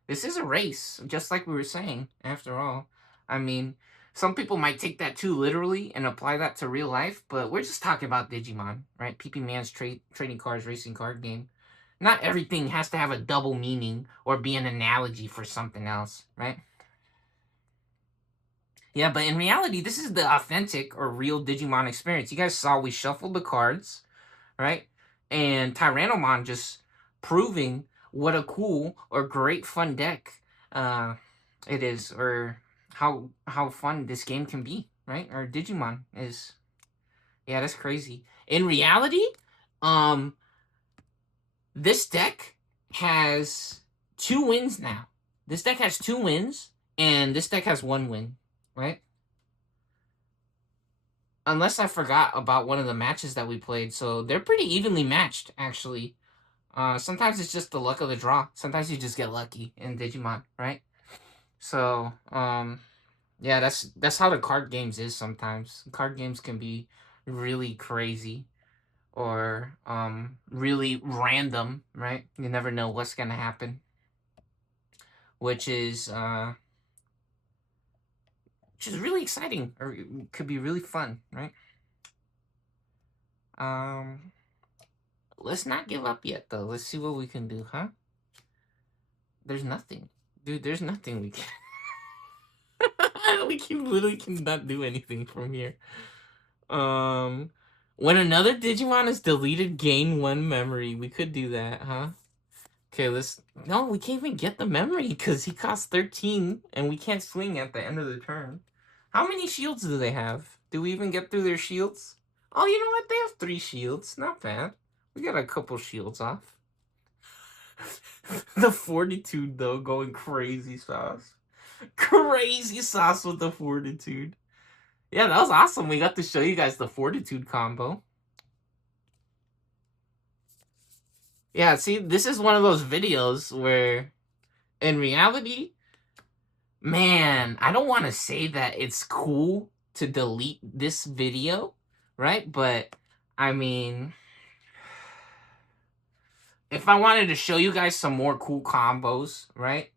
This is a race, just like we were saying, after all. I mean, some people might take that too literally and apply that to real life, but we're just talking about Digimon, right? PP Man's trading cards racing card game. Not everything has to have a double meaning or be an analogy for something else, right? Yeah, but in reality, this is the authentic or real Digimon experience. You guys saw we shuffled the cards, right? And Tyrannomon just proving what a cool or great fun deck it is, or how fun this game can be, right? Or Digimon is. Yeah, that's crazy. In reality, this deck has 2 wins now. This deck has 2 wins, and this deck has 1 win, right? Unless I forgot about one of the matches that we played, so they're pretty evenly matched, actually. Sometimes it's just the luck of the draw. Sometimes you just get lucky in Digimon, right? So, yeah, that's how the card games is sometimes. Card games can be really crazy or really random, right? You never know what's gonna happen. Which is really exciting, or it could be really fun, right? Let's not give up yet, though. Let's see what we can do, huh? There's nothing. Dude, there's nothing we can... we literally cannot do anything from here. When another Digimon is deleted, gain 1 memory. We could do that, huh? Okay, let's... No, we can't even get the memory because he costs 13 and we can't swing at the end of the turn. How many shields do they have? Do we even get through their shields? Oh, you know what? They have 3 shields. Not bad. We got a couple shields off. The fortitude, though, going crazy sauce. Crazy sauce with the fortitude. Yeah, that was awesome. We got to show you guys the fortitude combo. Yeah, see, this is one of those videos where, in reality, man, I don't want to say that it's cool to delete this video, right? But, I mean, if I wanted to show you guys some more cool combos, right?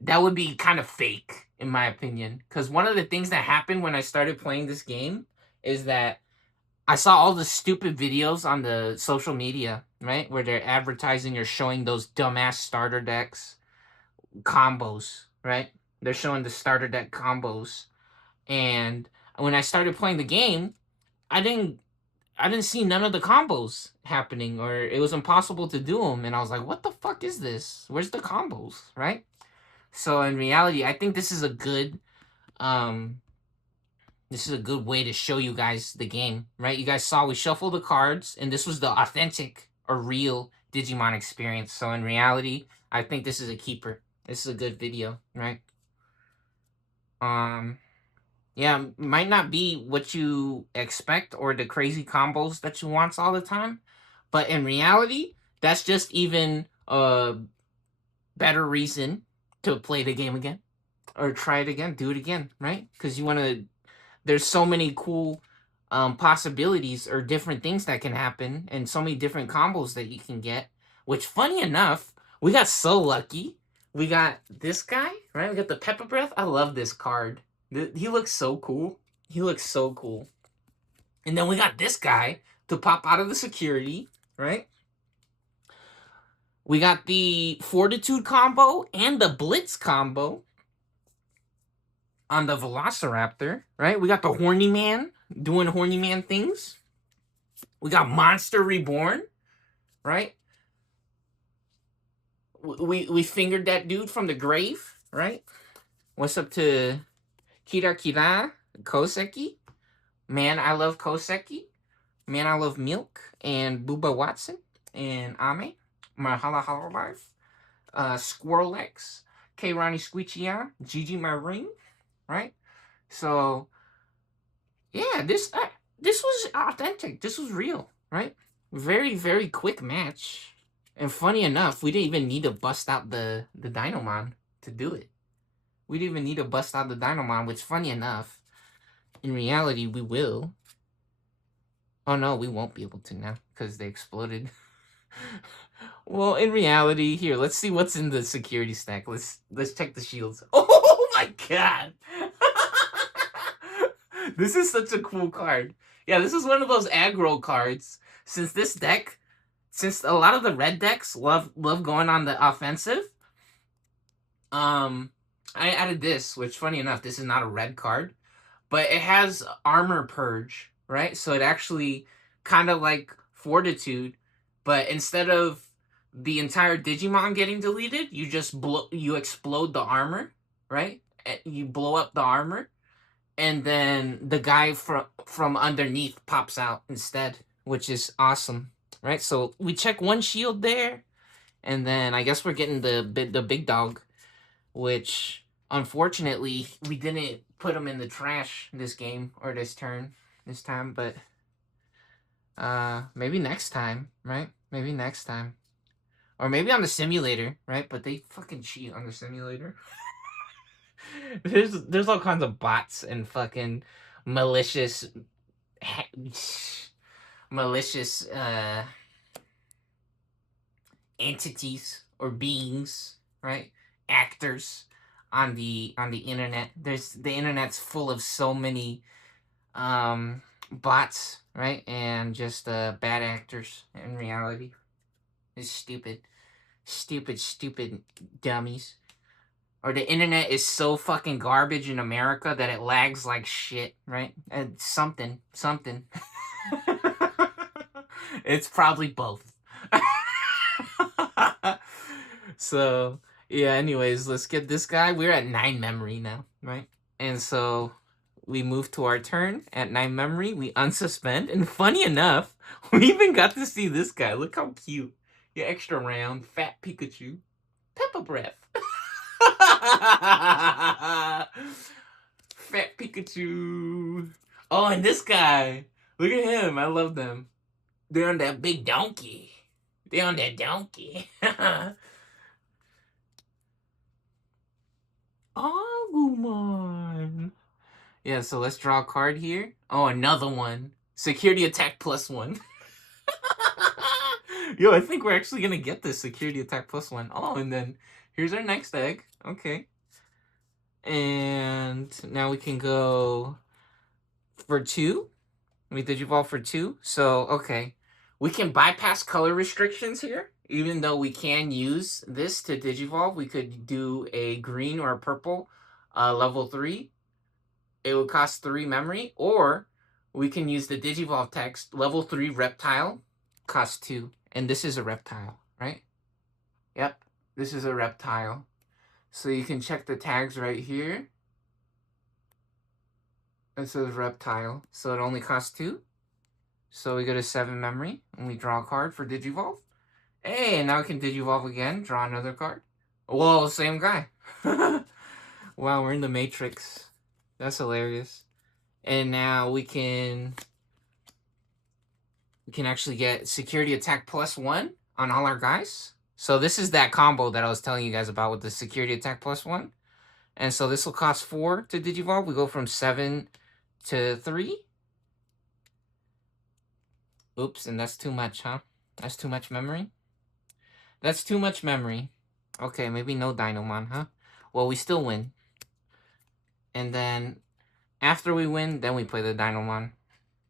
That would be kind of fake, in my opinion. Because one of the things that happened when I started playing this game is that I saw all the stupid videos on the social media, right? Where they're advertising or showing those dumbass starter decks combos, right? They're showing the starter deck combos. And when I started playing the game, I didn't see none of the combos happening, or it was impossible to do them. And I was like, what the fuck is this? Where's the combos, right? So in reality, I think um this is a good way to show you guys the game, right? You guys saw we shuffled the cards, and this was the authentic or real Digimon experience. So in reality, I think this is a keeper. This is a good video, right? Yeah, might not be what you expect or the crazy combos that you want all the time, but in reality, that's just even a better reason to play the game again or try it again, do it again, right? Because you want to. There's so many cool possibilities or different things that can happen, and so many different combos that you can get. Which, funny enough, we got so lucky. We got this guy, right? We got the Pepper Breath. I love this card. He looks so cool. He looks so cool. And then we got this guy to pop out of the security, right? We got the Fortitude combo and the Blitz combo on the Velociraptor, right? We got the Hornyman doing Hornyman things. We got Monster Reborn, right? We fingered that dude from the grave, right? What's up to Kira Kira Koseki? Man, I love Koseki. Man, I love Milk and Booba Watson and Ame. Mahala Hala Life. Squirrel X. K Ronnie Squeechy Gigi My Ring, right? So yeah, this was authentic. This was real, right? Very, very quick match. And funny enough, we didn't even need to bust out the Dynamon to do it. We didn't even need to bust out the Dynamon, which, funny enough, in reality, we will. Oh no, we won't be able to now because they exploded. Well, in reality, here, let's see what's in the security stack. Let's check the shields. Oh my god! This is such a cool card. Yeah, this is one of those aggro cards. Since a lot of the red decks love going on the offensive, I added this, which, funny enough, this is not a red card, but it has armor purge, right? So it actually kind of like fortitude, but instead of the entire Digimon getting deleted, you explode the armor, right? You blow up the armor, and then the guy from underneath pops out instead, which is awesome, right? So we check one shield there, and then I guess we're getting the big dog, which unfortunately we didn't put him in the trash this game or this time, but maybe next time, right? Maybe next time. Or maybe on the simulator, right? But they fucking cheat on the simulator. There's all kinds of bots and fucking malicious malicious entities or beings, right? Actors on the internet. The internet's full of so many bots, right? And just bad actors in reality. It's stupid. Stupid dummies. Or the internet is so fucking garbage in America that it lags like shit, right? Something. It's probably both. So, yeah, anyways, let's get this guy. We're at 9 memory now, right? And so we move to our turn. At 9 memory, we unsuspend. And funny enough, we even got to see this guy. Look how cute. Yeah, extra round, fat Pikachu. Pepper breath. Fat Pikachu. Oh, and this guy. Look at him. I love them. They're on that big donkey. They're on that donkey. Agumon. Yeah, so let's draw a card here. Oh, another one. Security attack +1. Yo, I think we're actually gonna get this security attack +1. Oh, and then here's our next egg. Okay. And now we can go for 2. We Digivolve for 2. So, okay. We can bypass color restrictions here. Even though we can use this to Digivolve, we could do a green or a purple level 3. It would cost 3 memory. Or we can use the Digivolve text. Level 3 reptile costs 2. And this is a reptile, right? Yep. This is a reptile. So you can check the tags right here. It says reptile. So it only costs 2. So we go to 7 memory and we draw a card for Digivolve. Hey, and now we can Digivolve again, draw another card. Whoa, same guy. Wow, we're in the Matrix. That's hilarious. And now we can actually get security attack +1 on all our guys. So this is that combo that I was telling you guys about with the security attack +1. And so this will cost 4 to Digivolve. We go from 7 to 3. Oops, and that's too much, huh? That's too much memory? That's too much memory. Okay, maybe no Dinomon, huh? Well, we still win. And then, after we win, then we play the Dinomon.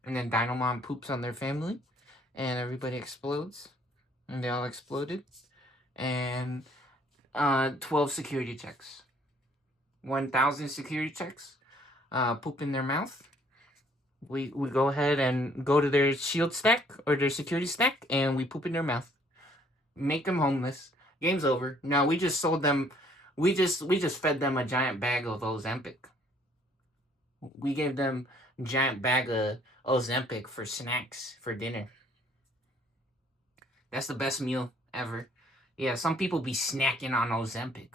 And then Dinomon poops on their family. And everybody explodes. And they all exploded. And 12 security checks. 1,000 security checks. Poop in their mouth. We go ahead and go to their shield stack or their security stack, and we poop in their mouth. Make them homeless. Game's over. No, we just sold them. We just fed them a giant bag of Ozempic. We gave them a giant bag of Ozempic for snacks for dinner. That's the best meal ever. Yeah, some people be snacking on Ozempic.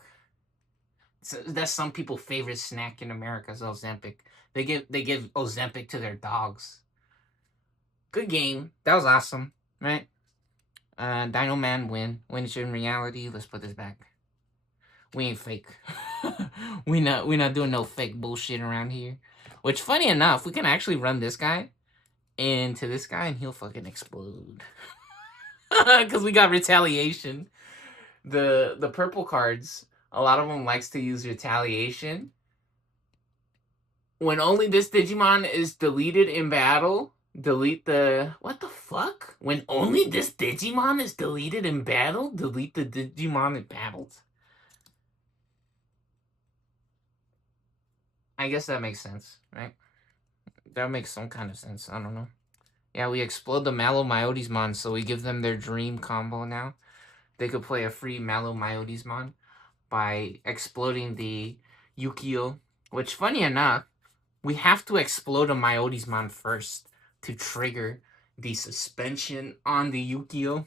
So that's some people's favorite snack in America is Ozempic. They give Ozempic to their dogs. Good game. That was awesome, right? Dino Man win. Wins in reality. Let's put this back. We ain't fake. we not doing no fake bullshit around here. Which, funny enough, we can actually run this guy into this guy and he'll fucking explode. Because we got retaliation. The purple cards, a lot of them likes to use retaliation. When only this Digimon is deleted in battle, delete the... What the fuck? When only this Digimon is deleted in battle, delete the Digimon in battles? I guess that makes sense, right? That makes some kind of sense. I don't know. Yeah, we explode the myotisman, so we give them their dream combo now. They could play a free myotisman by exploding the Yukio. Which, funny enough, we have to explode a myotisman first to trigger the suspension on the Yukio.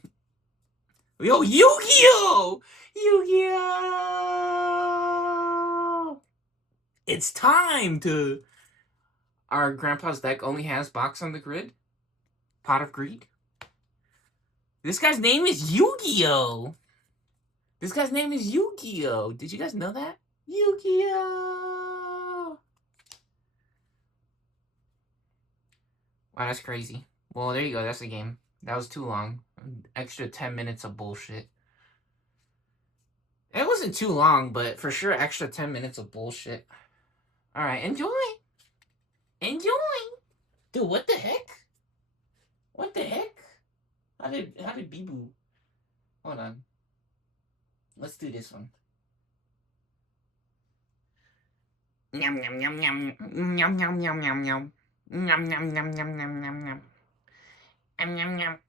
Yo, Yu-Gi-Oh! Yu-Gi-Oh! It's time to... Our grandpa's deck only has box on the grid. Pot of Greed. This guy's name is Yu-Gi-Oh! This guy's name is Yu-Gi-Oh! Did you guys know that? Yu-Gi-Oh! Wow, that's crazy. Well, there you go. That's the game. That was too long. Extra 10 minutes of bullshit. It wasn't too long, but for sure extra 10 minutes of bullshit. Alright, enjoy! Enjoy! Dude, what the heck? What the heck? How did Bibu... Hold on. Let's do this one. Yum yum yum yum yum yum yum yum yum yum yum yum yum yum yum yum yum yum yum.